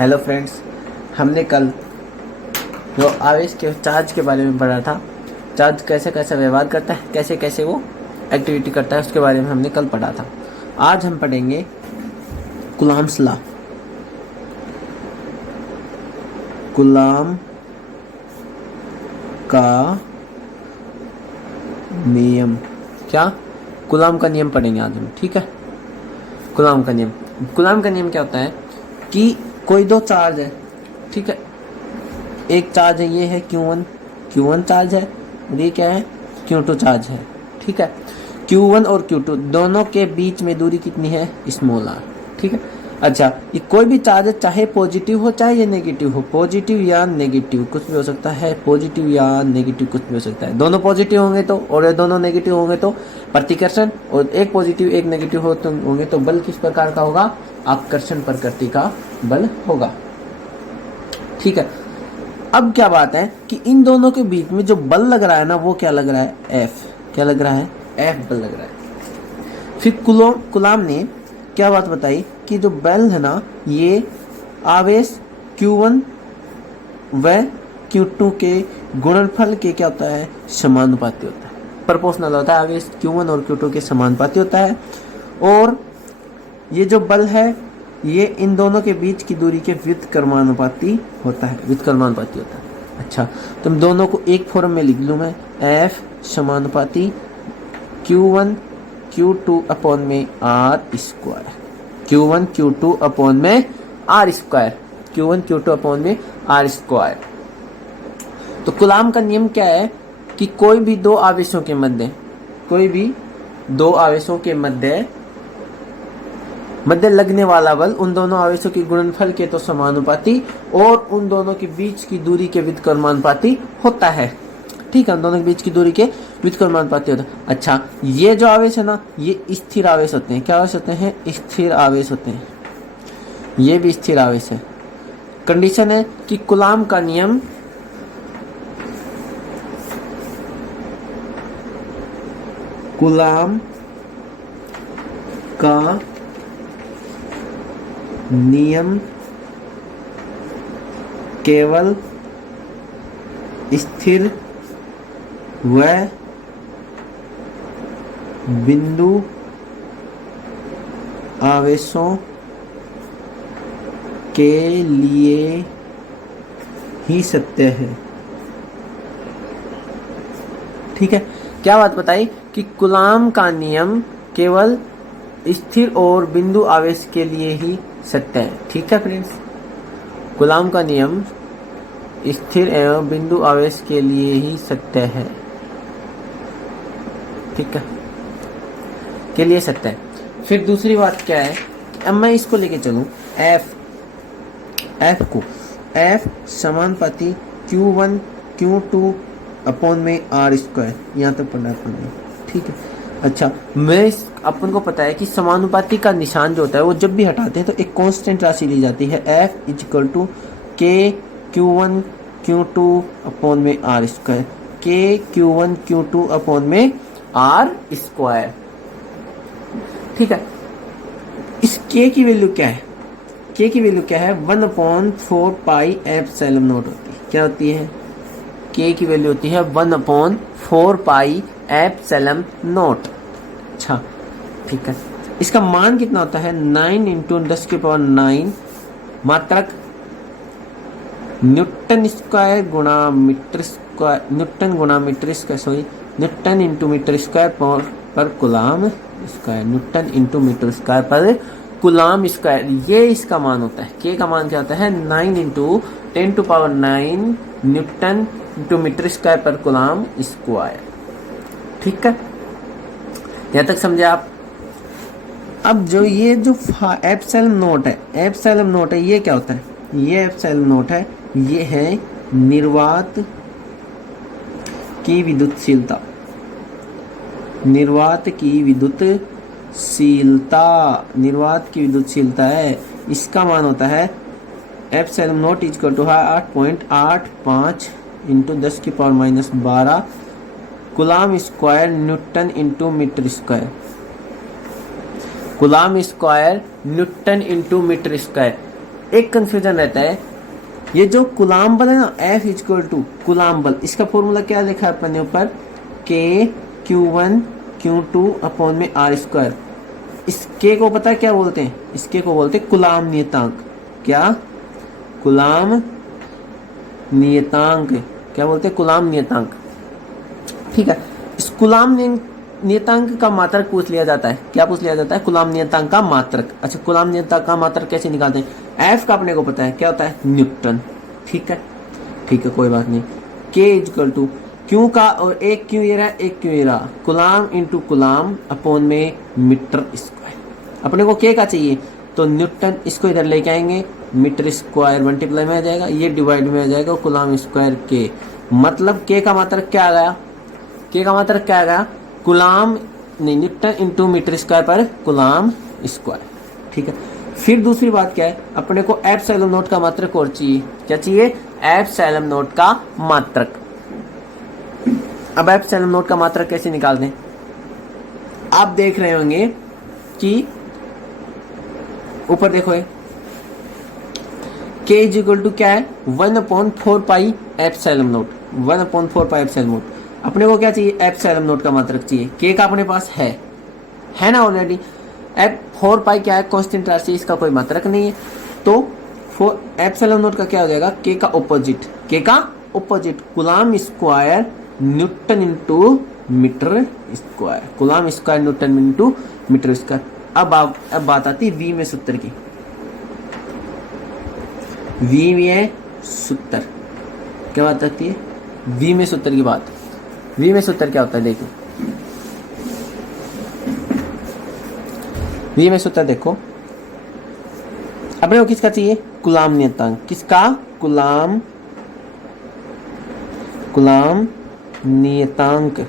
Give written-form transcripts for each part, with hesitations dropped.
Hello friends, हमने कल जो आवेश के चार्ज के बारे में पढ़ा था। चार्ज कैसे कैसे व्यवहार करता है, कैसे कैसे वो एक्टिविटी करता है, उसके बारे में हमने कल पढ़ा था। आज हम पढ़ेंगे कूलॉम्स लॉ। कूलॉम का नियम। क्या? कूलॉम का नियम पढ़ेंगे आज हम, ठीक है। कूलॉम का नियम। कूलॉम का नियम क्या होता है कि कोई दो चार्ज है, ठीक है। एक चार्ज है, ये है Q1 चार्ज है, और ये क्या है, Q2 चार्ज है, ठीक है। Q1 और Q2 दोनों के बीच में दूरी कितनी है, स्मॉल r, ठीक है। अच्छा, ये कोई भी चार्ज है, चाहे पॉजिटिव हो चाहे ये नेगेटिव हो, पॉजिटिव या नेगेटिव कुछ भी हो सकता है, पॉजिटिव या नेगेटिव कुछ भी हो सकता है। दोनों पॉजिटिव होंगे तो और ये दोनों नेगेटिव होंगे तो प्रतिकर्षण, और एक पॉजिटिव एक नेगेटिव होंगे तो बल किस प्रकार का होगा, आकर्षण प्रकृति का बल होगा, ठीक है। अब क्या बात है कि इन दोनों के बीच में जो बल लग रहा है ना, वो क्या लग रहा है, F। क्या लग रहा है, F बल लग रहा है। फिर कूलॉम ने क्या बात बताई कि जो बल है ना, ये आवेश Q1 व Q2 के गुणनफल के क्या होता है, समानुपाती होता है। प्रोपोर्शनल होता है, आवेश Q1 और Q2 के समानुपाती होता है। और ये जो बल है ये इन दोनों के बीच की दूरी के व्युत्क्रमानुपाती होता है, व्युत्क्रमानुपाती होता है। अच्छा, तुम दोनों को एक फॉर्म में लिख लूँ मैं, F समानुपाती Q1 Q2 अपॉन में R square, Q1 Q2 upon में R square, Q1 Q2 upon में R स्क्वायर। तो कूलॉम का नियम क्या है कि कोई भी दो आवेशों के मध्य लगने वाला बल उन दोनों आवेशों के गुणनफल के तो समानुपाती और उन दोनों के बीच की दूरी के व्युत्क्रमानुपाती होता है, ठीक है। उन दोनों के बीच की दूरी के व्युत्क्रमानुपाती होता है। अच्छा, ये जो आवेश है ना, ये स्थिर आवेश होते हैं। क्या आवेश होते हैं, स्थिर आवेश होते हैं। ये भी स्थिर आवेश है। कंडीशन है कि कूलॉम का नियम कूलॉम का नियम केवल स्थिर व बिंदु आवेशों के लिए ही सत्य है, ठीक है। क्या बात बताई कि कूलॉम का नियम केवल स्थिर और बिंदु आवेश के लिए ही सत्य है, ठीक है फ्रेंड्स। कूलॉम का नियम स्थिर एवं बिंदु आवेश के लिए ही सत्य है, ठीक है, के लिए सत्य है। फिर दूसरी बात क्या है, अब मैं इसको लेके चलूं F समानुपाती Q1 Q2 अपॉन में R स्क्वायर, यहाँ तक पढ़ना है, ठीक है। अच्छा, मैं अपन को पता है कि समानुपाती का निशान जो होता है वो जब भी हटाते हैं तो एक कांस्टेंट राशि ली जाती है, F equal to K Q1 Q2 upon में R square, K Q1 Q2 upon में R स्क्वायर, ठीक है। इस K की वैल्यू क्या है, K की वैल्यू क्या है, 1/4 पाई एप्सिलॉन नॉट होती है। क्या होती है, K की वैल्यू होती है 1/4 पाई एप्सिलॉन नॉट। अच्छा, ठीक है। इसका मान कितना होता है, 9 इंटू 10⁹ मात्रक न्यूटन स्क्वायर गुणा metre square, newton into metre square पर coulomb square, newton into metre square पर कूलॉम स्क्वायर, ये इसका मान होता है। K का मान क्या होता है, 9 into 10⁹ newton into metre square पर कूलॉम स्क्वायर, ठीक है। यहाँ तक समझे आप। अब जो ये जो एप्सिलॉन नॉट है, ये क्या होता है, ये एप्सिलॉन नॉट है, ये है निर्वात की विद्युतशीलता, निर्वात की विद्युतशीलता है। इसका मान होता है epsilon not equal to 8.85 into 10⁻⁻12 coulomb square newton into metre square, coulomb square newton into metre square. एक कंफ्यूजन रहता है, ये जो कुलाम बल है ना, F इक्वल टू कुलाम बल, इसका फॉर्मूला क्या लिखा है अपने ऊपर, K Q1 Q2 अपॉन में R स्क्वायर। इस K को पता है क्या बोलते हैं, इस K को बोलते हैं कुलाम नियतांक। क्या, कुलाम नियतांक, क्या बोलते हैं, कुलाम नियतांक। ठीक है, इस कुलाम नियतांक का मात्रक पूछ लिया जाता है। क्या पूछ लिया जाता है, कुलाम नियतांक का मात्रक। अच्छा, कुलाम नियतांक का मात्रक कैसे निकालते हैं, एफ का अपने को पता है क्या होता है, न्यूटन। ठीक है, ठीक है, कोई बात नहीं। के इक्वल टू क्यू का, और एक क्यू ये रहा, एक क्यू ये रहा, कुलाम इंटू कुलाम अपॉन में मीटर स्क्वायर। अपने को के का चाहिए तो न्यूटन, इसको इधर लेके आएंगे, मीटर स्क्वायर मल्टीप्लाई में आ जाएगा, ये डिवाइड में आ जाएगा, कुलाम स्क्वायर के। मतलब के का मात्रक क्या आ गया, के का मात्रक क्या आ गया, कुलाम नहीं, न्यूटन इंटू मीटर स्क्वायर पर कुलाम स्क्वायर। ठीक है, फिर दूसरी बात क्या है, अपने को एप्सिलॉन नॉट का मात्रक और चाहिए। क्या चाहिए, एप्सिलॉन नॉट का मात्रक। अब एप्सिलॉन नॉट का मात्रक कैसे निकालते हैं, आप देख रहे होंगे कि ऊपर देखो, के इज इक्वल टू क्या है, 1/4 pi epsilon not, 1/4 pi epsilon not. अपने को क्या चाहिए, एप्सिलॉन नॉट का मात्रक चाहिए। के का अपने पास है ना ऑलरेडी। एप 4 पाई क्या है, कांस्टेंट राशि, इसका कोई मात्रक नहीं है। तो एप्सिलॉन नॉट का क्या हो जाएगा, के का ऑपोजिट, के का opposite coulomb square newton into metre square, coulomb square newton into metre square. अब बात आती है वी में सूत्र की। वी में सूत्र क्या बात आती है, वी में सूत्र की बात। वी में सूत्र क्या होता है, देखो वी में सूत्र देखो, अपने को किसका चाहिए, कुलाम नियतांक। किसका, कुलाम नियतांक।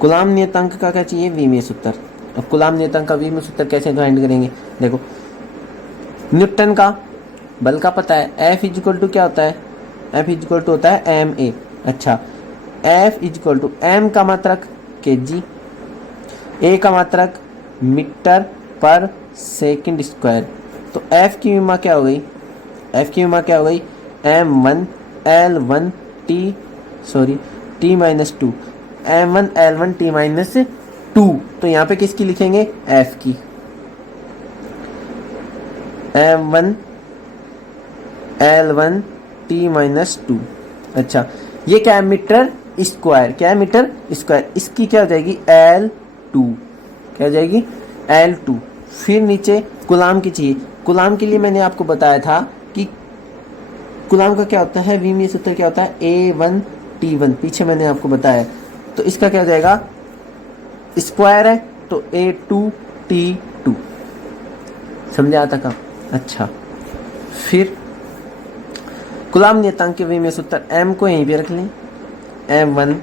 कुलाम नियतांक का क्या चाहिए, वी में सूत्र। अब कुलाम नियतांक का वी में सूत्र कैसे फाइंड करेंगे, देखो न्यूटन का बल का पता है, F इक्वल टू क्या होता है, F इक्वल टू होता है ma। अच्छा, F इक्वल टू m का मात्रक kg, a का मात्रक मीटर पर सेकंड स्क्वायर। तो F की विमा क्या हो गई, F की विमा क्या हो गई, m1 l1 t-2, m1 l1 t-2। तो यहाँ पे किसकी लिखेंगे, F की, m1 L1 t-2। अच्छा, ये क्या है, मीटर स्क्वायर, क्या है, मीटर स्क्वायर। इसकी क्या हो जाएगी, L2, क्या हो जाएगी, L2। फिर नीचे कुलाम की चाहिए। कुलाम के लिए मैंने आपको बताया था कि कुलाम का क्या होता है, वी में सूत्र क्या होता है, A1 T1, पीछे मैंने आपको बताया। तो इसका क्या हो जाएगा, स्क्वायर है तो A2 T2। समझा आता का। अच्छा, फिर कुलाम नियतांक के वी में सूत्र, m को यहीं पे रख लें, m1,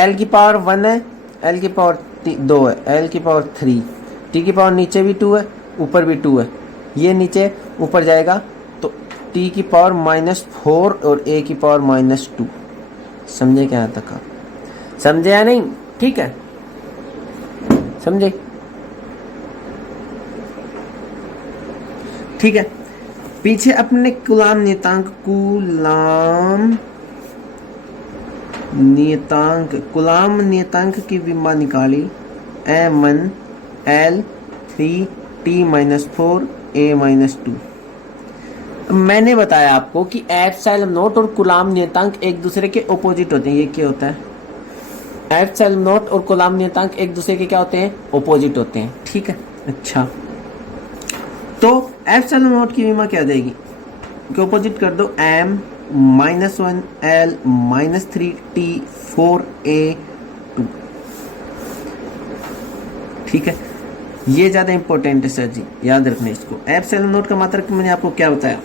l की पावर 1 है, l की पावर 2 है, l की पावर 3, t की पावर नीचे भी 2 है, ऊपर भी 2 है, ये नीचे ऊपर जाएगा तो t की पावर -4 और a की पावर -2। समझे क्या तक का, समझे या नहीं, ठीक है, समझे, ठीक है। पीछे अपने कुलाम नियतांक की विमा निकाली, m1 l3 t-4 a-2। मैंने बताया आपको कि एप्सिलॉन नॉट और कुलाम नियतांक एक दूसरे के ऑपोजिट होते हैं। ये क्या होता है, एप्सिलॉन नॉट और कुलाम नियतांक एक दूसरे के क्या होते हैं, ऑपोजिट होते हैं। ठीक है, अच्छा, तो एप्सिलॉन नॉट की विमा क्या देगी, ऑपोजिट कर दो, m-1 l-3 t-4 a-2। ठीक है, ये ज्यादा इंपॉर्टेंट है सर जी, याद रखना इसको। एप्सिलॉन नॉट का मात्रक मैंने आपको क्या बताया,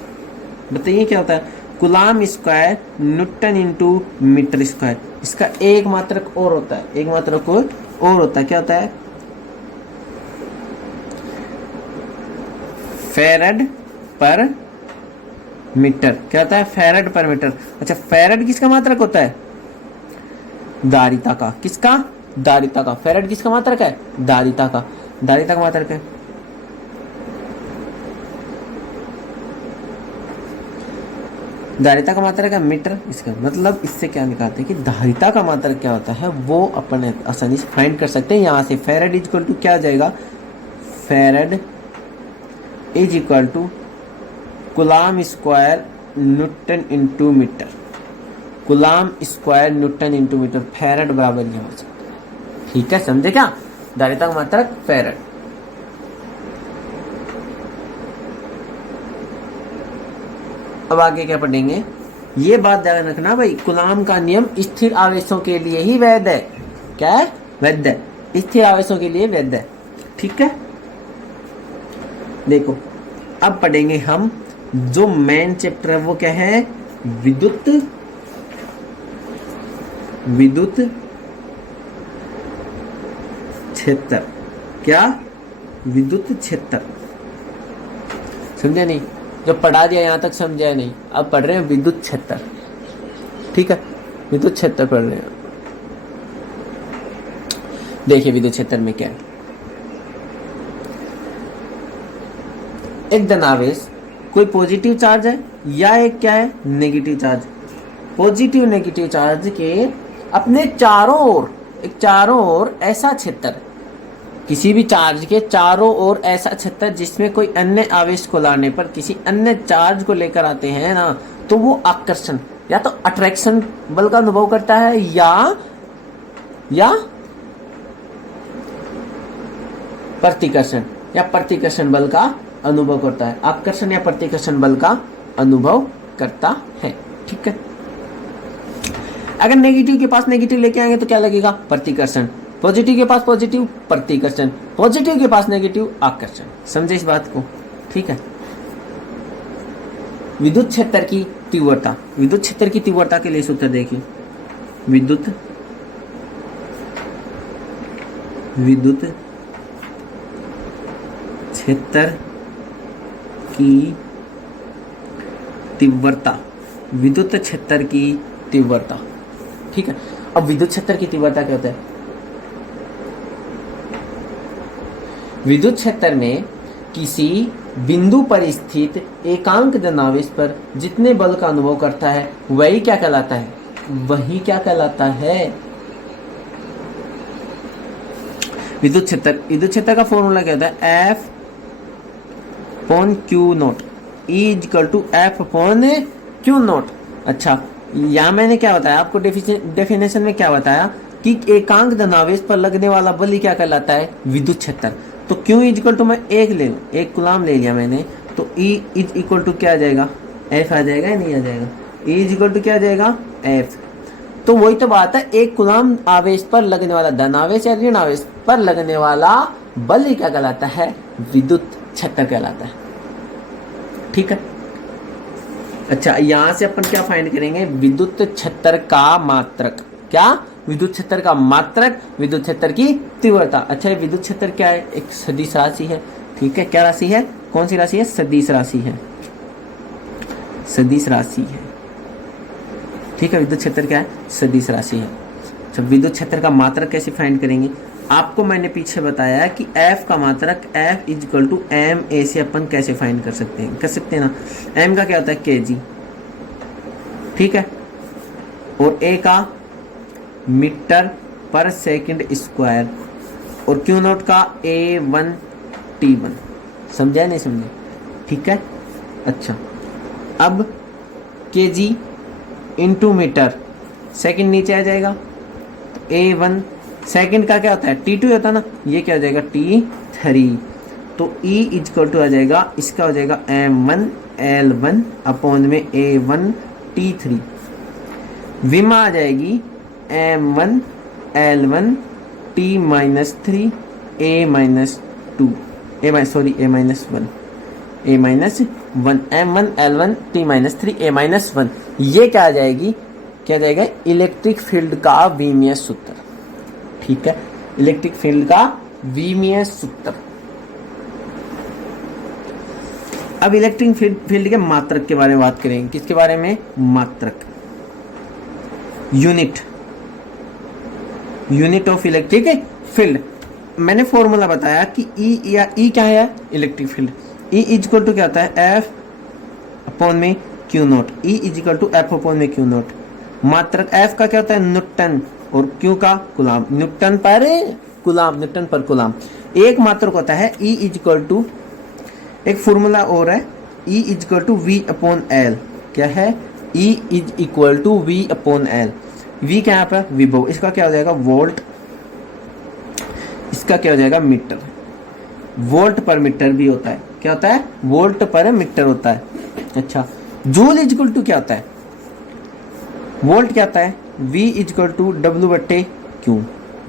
बताइए क्या होता है, coulomb square newton into metre square. इसका एक मात्रक और होता है, एक मात्रक और होता है, क्या होता है, फैरड पर मीटर। क्या होता है, फैरड पर मीटर। अच्छा, फैरड किसका मात्रक होता है, धारिता का। किसका, धारिता का। फैरड किसका मात्रक है, धारिता का। धारिता का मात्रक है धारिता का मात्रक है मीटर, इसका मतलब इससे क्या निकालते हैं कि धारिता का मात्रक क्या होता है वो अपन आसानी से फाइंड कर सकते हैं। यहाँ से फेरेड इज इक्वल टू क्या आ जाएगा, farad is equal to coulomb square newton into metre, coulomb square newton into metre, farad बराबर ये हो सकता है। ठीक है, समझे क्या, धारिता का मात्रक फेरेड। अब आगे क्या पढ़ेंगे, ये बात ध्यान रखना भाई, कूलाम का नियम स्थिर आवेशों के लिए ही वैध है। क्या है, वैध है, स्थिर आवेशों के लिए वैध है। ठीक है, देखो अब पढ़ेंगे हम जो मेन चैप्टर है वो क्या है, विद्युत क्षेत्र। क्या, विद्युत क्षेत्र। समझे नहीं, जो पढ़ा दिया यहां तक समझा नहीं, अब पढ़ रहे हैं विद्युत क्षेत्र। ठीक है, विद्युत क्षेत्र पढ़ रहे हैं। देखिए विद्युत क्षेत्र में क्या है, एक धनावेश कोई पॉजिटिव चार्ज है या एक क्या है, negative charge. Positive negative charge के अपने चारों ओर ऐसा क्षेत्र, किसी भी चार्ज के चारों ओर ऐसा क्षेत्र जिसमें कोई अन्य आवेश को लाने पर किसी अन्य चार्ज को लेकर आते हैं ना, तो वो आकर्षण या तो अट्रैक्शन बल का अनुभव करता है या प्रतिकर्षण बल का अनुभव करता है। आकर्षण या प्रतिकर्षण बल का अनुभव करता है। ठीक है, अगर नेगेटिव के पास नेगेटिव लेके आएंगे तो क्या लगेगा, प्रतिकर्षण। पॉजिटिव के पास पॉजिटिव, प्रतिकर्षण। पॉजिटिव के पास नेगेटिव, आकर्षण। समझे इस बात को। ठीक है, विद्युत क्षेत्र की तीव्रता, विद्युत क्षेत्र की तीव्रता के लिए सूत्र देखिए, विद्युत क्षेत्र की तीव्रता, विद्युत क्षेत्र की तीव्रता। ठीक है, अब विद्युत क्षेत्र की तीव्रता क्या होता है, विद्युत क्षेत्र में किसी बिंदु पर स्थित एकांक धनावेश पर जितने बल का अनुभव करता है वही क्या कहलाता है, विद्युत क्षेत्र का फॉर्मूला क्या होता है, F upon q not, E equal to F upon q not. अच्छा, यहाँ मैंने क्या बताया आपको, डेफिनेशन में क्या बताया कि एकांक धनावेश पर लगने वाला बल ही क्या कहलाता है, विद्युत क्षेत्र। तो क्यू इक्वल टू मैं एक कूलाम ले लिया मैंने, तो E इज इक्वल टू क्या आ जाएगा, F आ जाएगा या नहीं आ जाएगा, E इज इक्वल टू क्या आ जाएगा, F। तो वही तो बात है, एक कूलाम आवेश पर लगने वाला, धनावेश या ऋण आवेश पर लगने वाला बल ही क्या कहलाता है, विद्युत क्षेत्र कहलाता है। ठीक है, अच्छा यहां से अपन क्या फाइंड करेंगे, विद्युत क्षेत्र का मात्रक। क्या, विद्युत क्षेत्र का मात्रक, विद्युत क्षेत्र की तीव्रता। अच्छा, विद्युत क्षेत्र क्या है, एक सदिश राशि है। ठीक है, क्या राशि है, कौन सी राशि है, सदिश राशि है, सदिश राशि है। ठीक है, विद्युत क्षेत्र क्या है, सदिश राशि है। अच्छा, विद्युत क्षेत्र का मात्रक कैसे फाइंड करेंगे, आपको मैंने पीछे बताया कि F का मात्रक F is equal to m a से अपन कैसे फाइंड कर सकते हैं ना। M का क्या होता है, kg। ठीक है, और A का मीटर पर सेकंड स्क्वायर, और Q नॉट का A1 T1। समझा नहीं समझे। ठीक है, अच्छा अब kg इंटू मीटर, सेकंड नीचे आ जाएगा, A1 सेकंड का क्या होता है, T2 होता है ना, ये क्या हो जाएगा, T3। तो E इक्वल टू आ जाएगा, इसका हो जाएगा M1 L1 अपॉन में A1 T3। विमा आ जाएगी M1 L1 T-3 A-2 A-1 M1 L1 T-3 A-1। ये क्या आ जाएगी, क्या जाएगा, इलेक्ट्रिक फील्ड का विमीय सूत्र। ठीक है, इलेक्ट्रिक फील्ड का विमीय सूत्र। अब इलेक्ट्रिक फील्ड के मात्रक के बारे में बात करेंगे। किसके बारे में, मात्रक, यूनिट ऑफ इलेक्ट्रिक फील्ड। मैंने फॉर्मूला बताया कि E क्या है, electric field. E equal to क्या होता है, F अपॉन में q not, E is equal to F upon में क्यू नॉट। मात्रक एफ का क्या होता है, न्यूटन, और क्यू का कूलाम, न्यूटन पर कूलाम, न्यूटन पर कूलाम। एक मात्रक होता है ई इज इक्वल टू, एक फॉर्मूला और है, E is equal to V upon L. क्या है, E is equal to V upon L. V क्या यहाँ पर विभव, इसका क्या हो जाएगा वोल्ट, इसका क्या हो जाएगा मीटर। वोल्ट पर मीटर भी होता है, क्या होता है, वोल्ट पर मीटर होता है। अच्छा, जूल इज इक्वल टू क्या होता है, वोल्ट क्या होता है, V is equal to W बट्टे Q,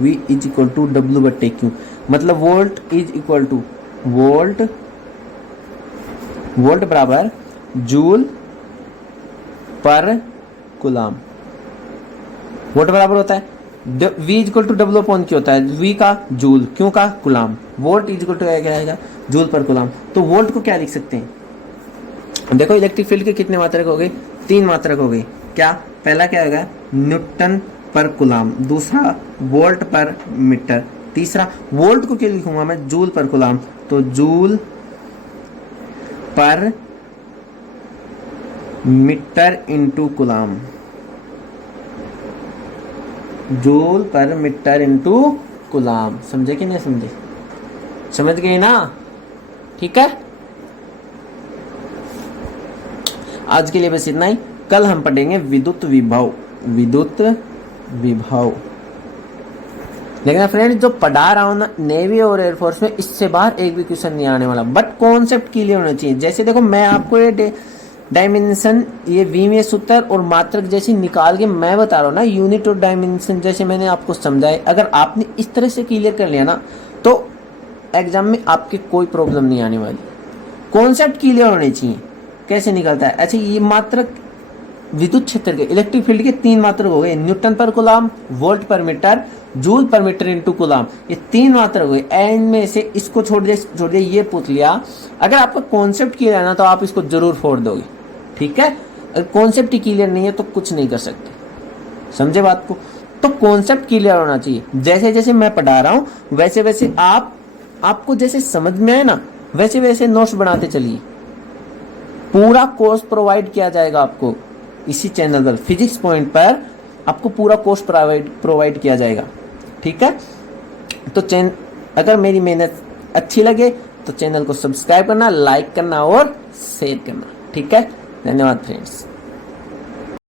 V is equal to W बट्टे क्यू। मतलब volt is equal to volt, volt बराबर जूल पर कूलाम। वोल्ट बराबर होता है V is equal to W upon Q होता है, V का जूल, क्यू का coulomb. Volt is equal to क्या आएगा, जूल पर कूलाम। तो वोल्ट को क्या लिख सकते हैं, देखो इलेक्ट्रिक फील्ड के कितने मात्रक हो गए, 3 मात्रक हो गए। क्या, पहला क्या होगा न्यूटन पर कूलाम, दूसरा वोल्ट पर मीटर, तीसरा वोल्ट को क्या लिखूंगा मैं, जूल पर कूलाम। तो जूल पर मीटर इंटू कूलाम, जूल पर मीटर इंटू कूलाम। समझे कि नहीं समझे, समझ गए ना, ठीक है। आज के लिए बस इतना ही, कल हम पढ़ेंगे विद्युत विभव, विद्युत विभव। लेकिन फ्रेंड जो पढ़ा रहा हूं ना नेवी और एयरफोर्स में, इससे बाहर एक भी क्वेश्चन नहीं आने वाला, बट कॉन्सेप्ट क्लियर होना चाहिए। जैसे देखो मैं आपको ये डायमेंशन, ये विमीय सूत्र और मात्रक जैसी निकाल के मैं बता रहा हूँ ना, यूनिट और डायमेंशन जैसे मैंने आपको समझाए, अगर आपने इस तरह से क्लियर कर लिया ना तो एग्जाम में आपके कोई प्रॉब्लम नहीं आने वाली। कॉन्सेप्ट क्लियर होने चाहिए, कैसे निकलता है। अच्छा, ये मात्रक विद्युत क्षेत्र के, इलेक्ट्रिक फील्ड के 3 मात्रक हो गए, न्यूटन पर कूलाम, वोल्ट पर मीटर, जूल पर मीटर इंटू कूलाम, ये 3 मात्रक हो गए। एंड में से इसको छोड़ दे ये पूछ लिया, अगर आपका कॉन्सेप्ट क्लियर है ना तो आप इसको जरूर फोड़ दोगे, ठीक है। अगर कॉन्सेप्ट ही क्लियर नहीं है तो कुछ नहीं कर सकते, समझे बात को। तो कॉन्सेप्ट क्लियर होना चाहिए, जैसे जैसे मैं पढ़ा रहा हूं वैसे वैसे आपको जैसे समझ में आए ना वैसे वैसे नोट्स बनाते चलिए। पूरा कोर्स प्रोवाइड किया जाएगा आपको इसी चैनल पर, फिजिक्स पॉइंट पर आपको पूरा कोर्स प्रोवाइड किया जाएगा, ठीक है। तो अगर मेरी मेहनत अच्छी लगे तो चैनल को सब्सक्राइब करना, लाइक करना और शेयर करना, ठीक है। धन्यवाद फ्रेंड्स।